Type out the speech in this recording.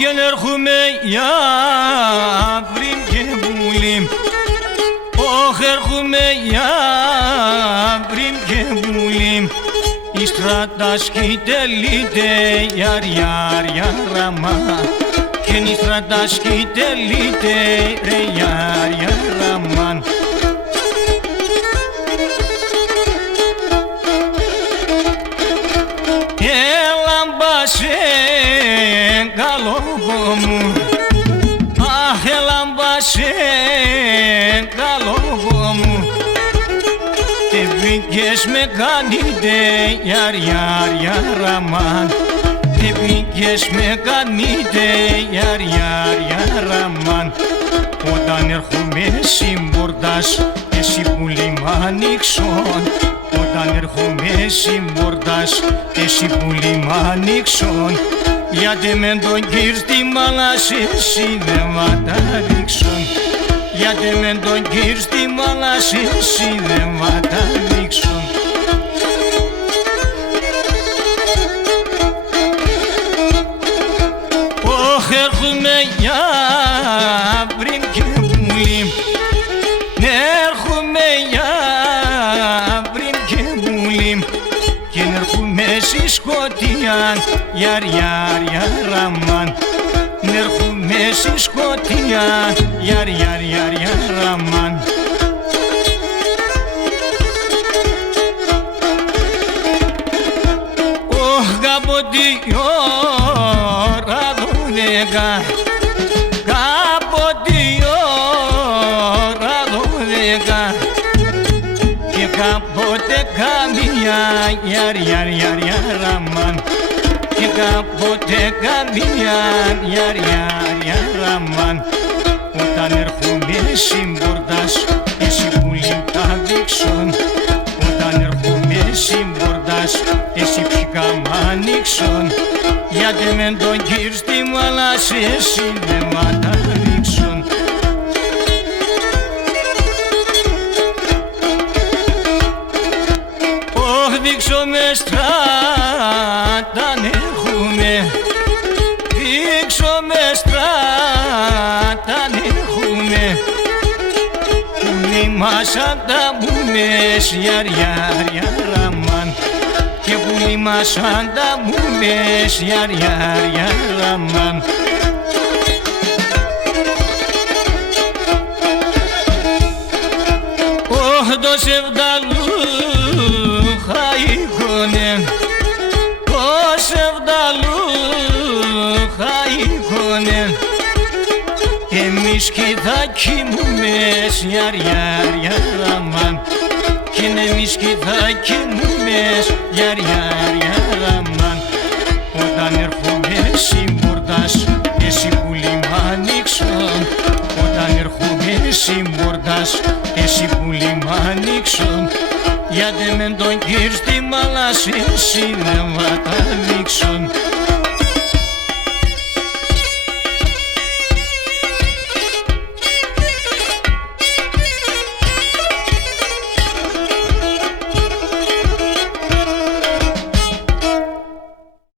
gel erhume yavrim kebulim. Oh erhume yavrim kebulim. İstradaşki delide yar yar yarama. Ken istradaşki delide re yar yaraman. Başın galobumu, ah elan başın galobumu. Tebrik geçme kanide yar yar yaraman. Tebrik geçme kanide yar yar yaraman. Odan erhumesim bordaş, esi bulimanikson. Όταν έρχομαι συμπορτάς, εσύ που λιμάνιξον. Γιατί με τον κύρ στη μάλασσα σύνδεμα τα δείξον. Γιατί με τον κύρ στη μάλασσα σύνδεμα τα δείξον. Ωχ έρχομαι για πριν και πουλί. Έρχομαι για και νερχούμε στη σκοτία, γιαρ γιαρ γιαραμάν. Νερχούμε στη σκοτία, γιαρ γιαρ γιαρ γιαραμάν. Ωχ κάποτε η ώρα 12, κάποτε η ώρα 12. Κάποτε καμία γιαρ γιαρ γιαρ γιαραμάν. Και κάποτε καμία γιαρ γιαρ γιαραμάν. Όταν έρχομαι συμπορτάς, εσύ πουλί τα δείξον. Όταν έρχομαι συμπορτάς, εσύ ψυχά μ' ανοίξον. Γιατί με τον κύρ στη μάλασσα εσύ δεν μ' τα δείξον. Δείξω με στράτα έχουμε, δείξω με στράτα έχουμε. Πουλί μας ανταμούνες γιαρ γιαρ γιαραμάν. Και πουλί μας ανταμούνες γιαρ γιαρ γιαραμάν. Ωχ το σεβδαλού χαϊκόνεν, πως ευδαλούχα εικόνεν. Εμείς κι θα κοιμούμες γιαρ γιαρ γιαραμάν. Κι εμείς κι θα κοιμούμες γιαρ γιαρ γιαραμάν. Όταν έρχομαι συμπορτάς, εσύ που λιμάνιξον. Όταν έρχομαι συμπορτάς, εσύ που λιμάνιξον. Γιατί με τον κύρ στη μάλασσα σύννεμα τα δείξον.